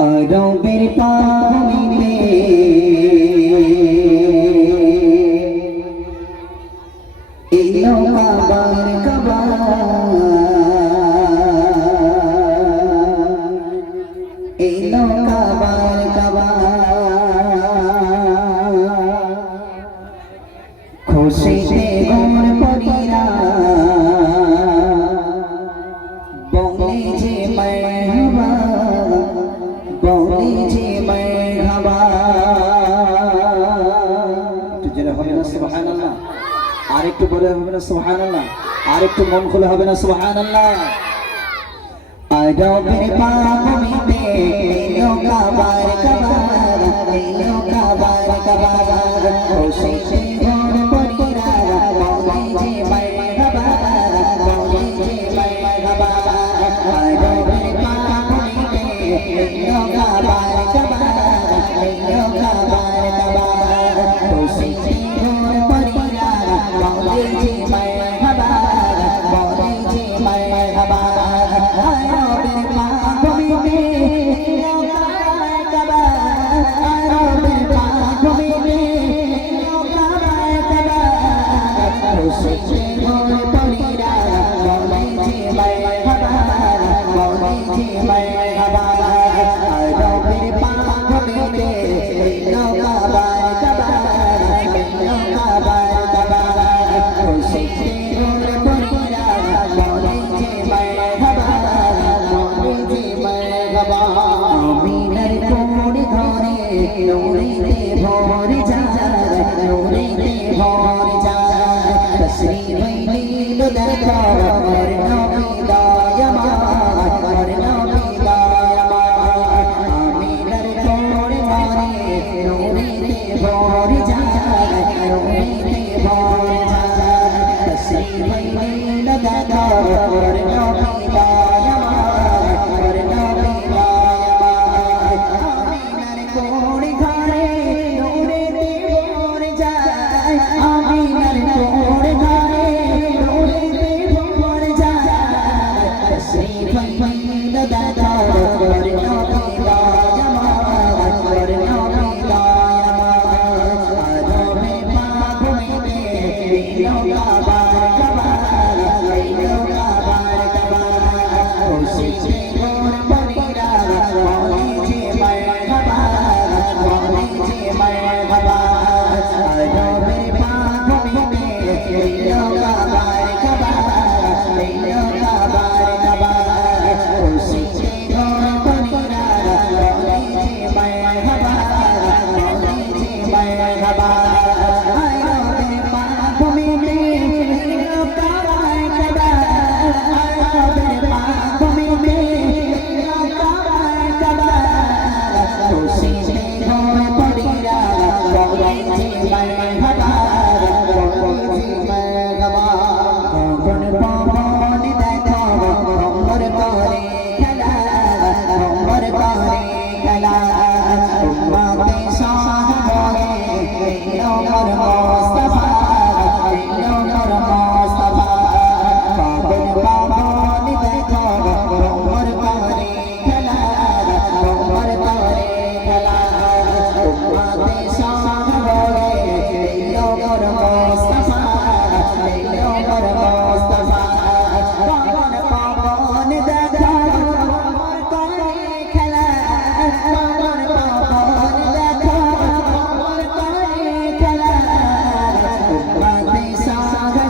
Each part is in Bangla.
আরবের পানিতে এলো কাবার কাবা এলো কাবার কাবা খুশিতে গোর পরিরা বলে যে মারহাবা বলে যে মারহাবা একটু জোরে হবে না সুবহানাল্লাহ আর একটু বলে হবে না সুবহানাল্লাহ আর একটু মন খুলে হবে না সুবহানাল্লাহ আরবের পানিতে এলো কাবার কাবা এলো কাবার কাবা খুশিতে গোর পরিরা বলে যে মারহাবা বলে যে মারহাবা আরবের পানিতে এলো কাবার কাবা এলো কাবার কাবা খুশিতে গোর পরিরা বলে যে মারহাবা বলে যে মারহাবা আরবের পানিতে এলো কাবার কাবা আরবের পানিতে এলো কাবার কাবা খুশিতে গোর পরিরা বলে যে মারহাবা বলে যে মারহাবা আরবের পানিতে এলো কাবার কাবা এলো কাবার কাবা খুশিতে গোর পরিরা বলে যে মারহাবা বলে যে মারহাবা আমিনার কোল ধরে নূরেতে ভরে যায় নূরেতে ভরে যায় তসরিফ নীল দেখো আর নবী দয়াময় আর নবী দয়াময় আমিনার কোল ধরে নূরেতে ভরে যায় নূরেতে ভরে যায় তসরিফ নীল দেখো আর নবী দয়াময় আর নবী দয়াময় আমিনার কোল ধরে নূরেতে ভরে যায় আমিনার কোল ধরে নূরেতে ভরে যায় তসরিফ নীল দেখো আর নবী দয়াময় আর নবী দয়াময় আরবের পানিতে এলো কাবার কাবা এলো কাবার কাবা খুশিতে গোর পরিরা বলে যে মারহাবা বলে যে মারহাবা আরবের পানিতে এলো কাবার কাবা এলো কাবার কাবা খুশিতে গোর পরিরা বলে যে মারহাবা বলে যে মারহাবা আরবের পানিতে এলো কাবার কাবা আরবের পানিতে এলো কাবার কাবা খুশিতে গোর পরিরা বলে যে মারহাবা বলে যে মারহাবা কোন পবন দেখো ভ্রমর করে খেলা ভ্রমর করে খেলা উম্মতে সাহাবে এলো মোর মুস্তাফা এলো মোর মুস্তাফা কোন পবন দেখো ভ্রমর করে খেলা ভ্রমর করে খেলা উম্মতে সাহাবে এলো মোর মুস্তাফা এলো মোর মুস্তাফা কোন পবন দেখো ভ্রমর করে খেলা কোন পবন দেখো ভ্রমর করে খেলা উম্মতে সাহাবে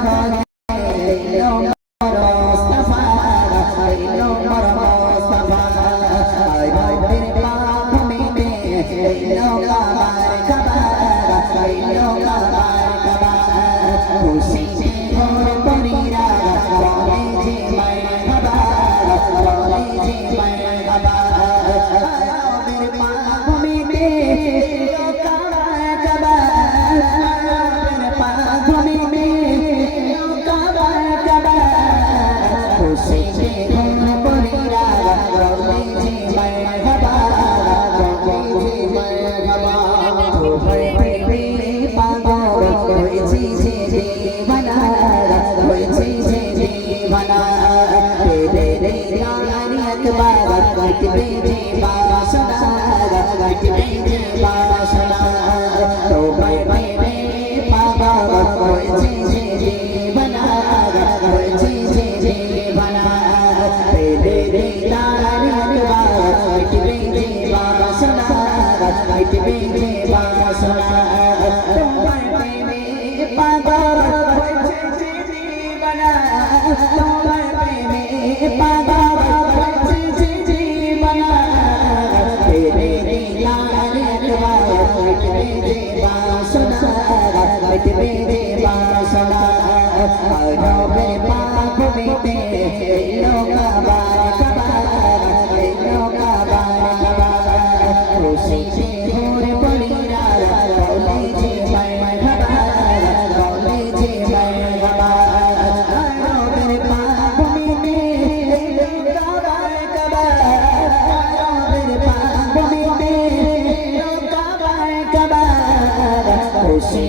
এলো মোর মুস্তাফা এলো মোর মুস্তাফা আরবের পানিতে এলো কাবার কাবা এলো কাবার কাবা খুশিতে গোর পরিরা বলে যে মারহাবা বলে যে মারহাবা আরবের পানিতে এলো কাবার কাবা আরবের পানিতে এলো কাবার কাবা খুশিতে গোর পরিরা বলে যে মারহাবা বলে যে মারহাবা তোমার প্রেমে পাগল হয়েছি যে দিওয়ানা হয়েছি যে দিওয়ানা রে রে রে গানি একবার মিটবে যে বাসনা মিটবে যে বাসনা তোমায় পেলে পাগল হয়েছে যে জীবনা হয়েছে যে জীবনা পেলে দিদার একবার মিটবে যে বাসনা মিটবে যে বাসনা তোমায় পেলে পাগল হয়েছে যে জীবনা তোমায় পেলে পাগল হয়েছে যে জীবনা পেলে দিদার একবার মিটবে যে বাসনা মিটবে যে বাসনা রবে পাপ মিটে লোকা বারবার লোকা বারবার খুশি যে ভোর পড়িরা বলে যে মারহাবা বলে যে মারহাবা রবে পাপ মিটে লোকা বারবার রবে পাপ মিটে লোকা বারবার খুশি